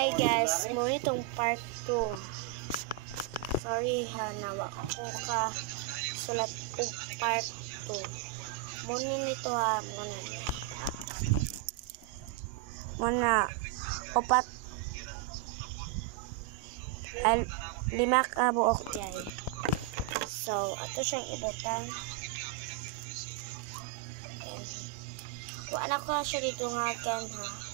Hi guys, mo itong part 2. Sorry ha, nawa ko ka sulat ko part 2. Muna nito ha, muna upat lima ka buok yay. So, ato siyang ibutang. Wala ko siya dito nga kan ha.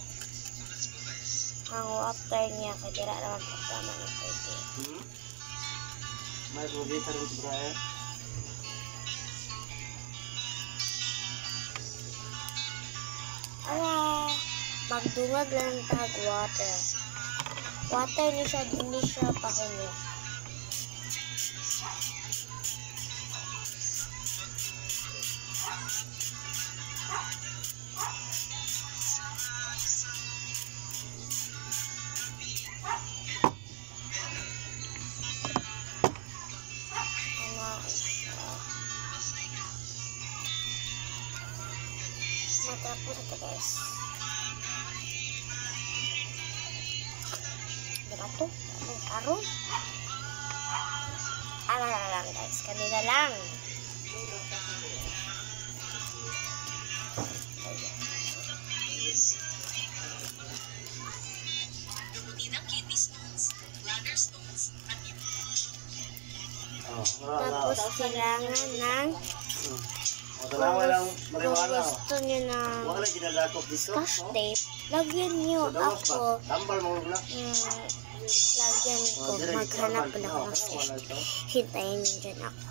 Ang after niya kadira naman pagtama ng pwede. May rubi tayo sa braya. Ala, magdungag lang tag water. Water ni siya, hindi siya pahunyo. Matapos ito guys. Diba ito? Ang karon? Alala lang guys. Kanina lang. Tapos kailangan ng kung gusto nyo ng scotch tape, lagyan nyo. Ako, lagyan ko. Maghanap na ako ng scotch tape. Hintayin nyo dyan ako.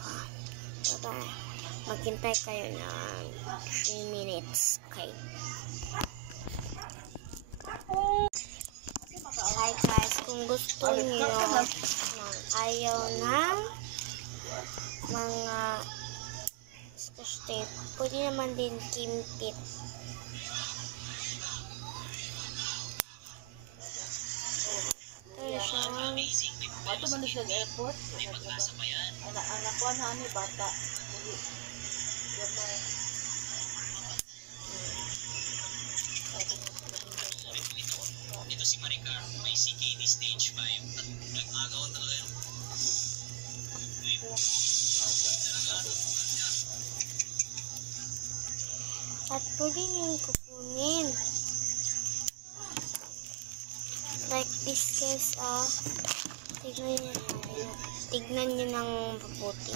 Bye-bye. Maghintay kayo ng 3 minutes. Okay. Hi guys, kung gusto nyo ayaw ng mga scotch tape, pwede naman din kimpit. Ito siya. Ato man siya sa airport. Anak ko na ni bata. Ito si Maricar, may CKD stage 5 at nag-agaw talaga yun. At pwede nyo kukunin. Like this case, tignan nyo ng mabuti.